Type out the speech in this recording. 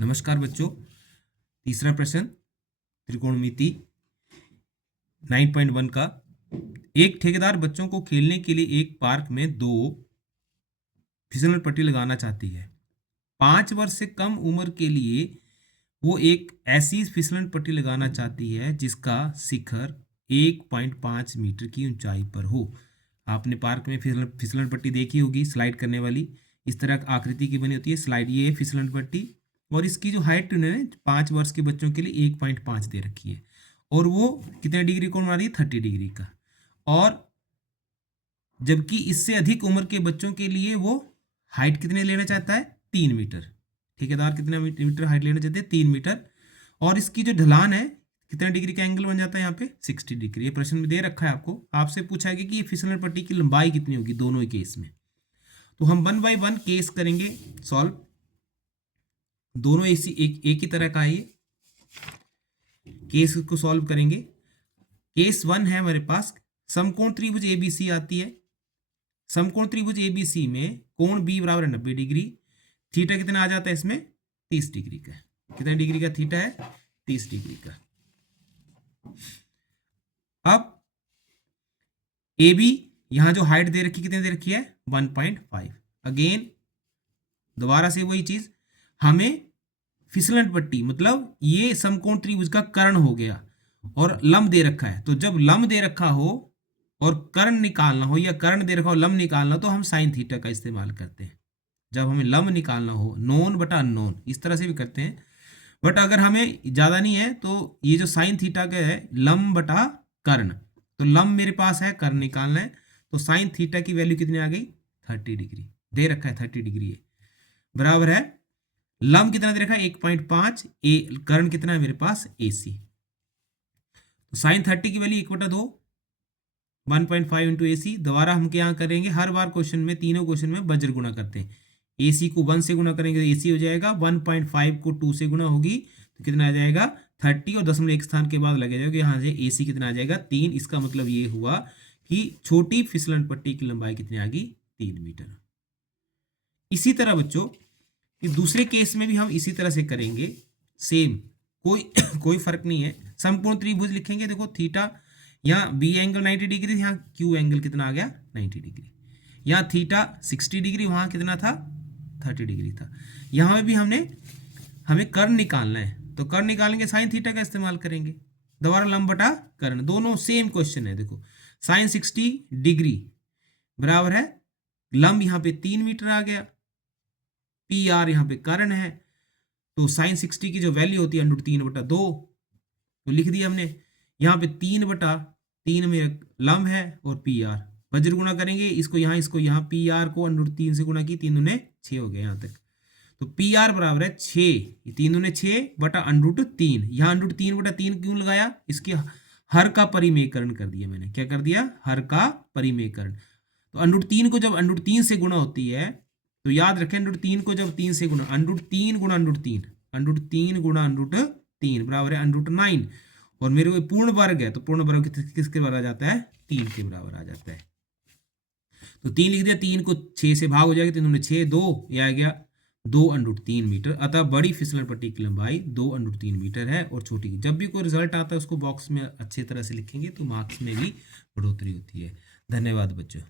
नमस्कार बच्चों। तीसरा प्रश्न त्रिकोणमिति 9.1 का। एक ठेकेदार बच्चों को खेलने के लिए एक पार्क में 2 फिसलन पट्टी लगाना चाहती है। 5 वर्ष से कम उम्र के लिए वो एक ऐसी फिसलन पट्टी लगाना चाहती है जिसका शिखर 1.5 मीटर की ऊंचाई पर हो। आपने पार्क में फिसलन पट्टी देखी होगी, स्लाइड करने वाली, इस तरह आकृति की बनी होती है स्लाइड। ये है फिसलन पट्टी और इसकी जो हाइट उन्होंने 5 वर्ष के बच्चों के लिए 1.5 दे रखी है और वो कितने डिग्री कोण बना रही है, 30 डिग्री का। और जबकि इससे अधिक उम्र के बच्चों के लिए वो हाइट कितने लेना चाहता है, 3 मीटर। ठेकेदार कितना मीटर हाइट लेना चाहते हैं, 3 मीटर। और इसकी जो ढलान है कितने डिग्री का एंगल बन जाता है यहाँ पे, 60 डिग्री। ये प्रश्न में दे रखा है आपको, आपसे पूछा गया कि ये फिसलन पट्टी की लंबाई कितनी होगी दोनों ही केस में। तो हम 1 बाय 1 केस करेंगे सॉल्व। दोनों एक ही तरह का है ये केस को सॉल्व करेंगे। केस 1 है हमारे पास, समकोण त्रिभुज एबीसी आती है। समकोण त्रिभुज एबीसी में कोण बी बराबर 90 डिग्री। थीटा कितना आ जाता है इसमें, 30 डिग्री का। कितने डिग्री का थीटा है, 30 डिग्री का। अब ए बी यहां जो हाइट दे रखी कितने दे रखी है, 1.5। अगेन दोबारा से वही चीज, हमें फिसलन पट्टी मतलब ये समकोण त्रिभुज का कर्ण हो गया और लंब दे रखा है। तो जब लंब दे रखा हो और कर्ण निकालना हो या कर्ण दे रखा हो लंब निकालना हो तो हम साइन थीटा का इस्तेमाल करते हैं। जब हमें लंब निकालना हो, नोन बटा अननोन, इस तरह से भी करते हैं। बट अगर हमें ज़्यादा नहीं है तो ये जो साइन थीटा का है लंब बटा कर्ण, तो लंब मेरे पास है, कर्ण निकालना है। तो साइन थीटा की वैल्यू कितनी आ गई, 30 डिग्री दे रखा है, 30 डिग्री है बराबर है। लंब कितना दे रखा है, 1.5। कर्ण कितना है मेरे पास, AC। तो साइन 30 की वैल्यू 1/2, 1.5 इंटू AC। दोबारा हम क्या करेंगे, हर बार क्वेश्चन में, तीनों क्वेश्चन में वज्र गुणा करते हैं। AC को 1 से गुणा करेंगे तो AC हो जाएगा, 1.5 को 2 से गुणा होगी तो कितना आ जाएगा, 30। और 0.1 स्थान के बाद लगे जाएगा, यहाँ से AC कितना आ जाएगा, 3। इसका मतलब ये हुआ कि छोटी फिसलन पट्टी की लंबाई कितनी आ गई, 3 मीटर। इसी तरह बच्चों इस दूसरे केस में भी हम इसी तरह से करेंगे, सेम, कोई फर्क नहीं है। समकोण त्रिभुज लिखेंगे, देखो थीटा यहाँ बी एंगल 90 डिग्री, यहाँ क्यू एंगल कितना आ गया, 90 डिग्री। यहाँ थीटा 60 डिग्री, वहाँ कितना था, 30 डिग्री था। यहाँ भी हमें कर्ण निकालना है, तो कर्ण निकालेंगे साइन थीटा का इस्तेमाल करेंगे। दोबारा लंब बटा कर्ण, दोनों सेम क्वेश्चन है। देखो साइन 60 डिग्री बराबर है, लंब यहाँ पे 3 मीटर आ गया, PR यहाँ पे कर्ण है। तो साइन 60 की जो वैल्यू होती है √3/2, तो लिख दिया हमने। यहाँ पे 3/3 में लंब है और PR वज्र गुणा करेंगे, इसको यहाँ PR को √3 से गुणा की, 3 दूने 6 हो गया यहाँ तक। तो PR बराबर है 6, 3 दूने 6/√3। यहाँ √3/3 क्यों लगाया, इसके हर का परिमेयकरण कर दिया मैंने। क्या कर दिया, हर का परिमेयकरण। तो √3 को जब √3 से गुणा होती है तो याद रखें, √3 को जब 3 से गुणा, √3 गुणा √3, √3 गुणा √3 बराबर है √9। और मेरे को पूर्ण वर्ग है तो पूर्ण वर्ग किसके बराबर आ जाता है, 3 के बराबर आ जाता है। तो 3 लिख दिया, 3 को 6 से भाग हो जाएगा, 3 दूने 6, 2, ये आ गया 2√3 मीटर। अतः बड़ी फिसलन पट्टी की लंबाई 2√3 मीटर है और छोटी। जब भी कोई रिजल्ट आता है उसको बॉक्स में अच्छी तरह से लिखेंगे तो मार्क्स में भी बढ़ोतरी होती है। धन्यवाद बच्चों।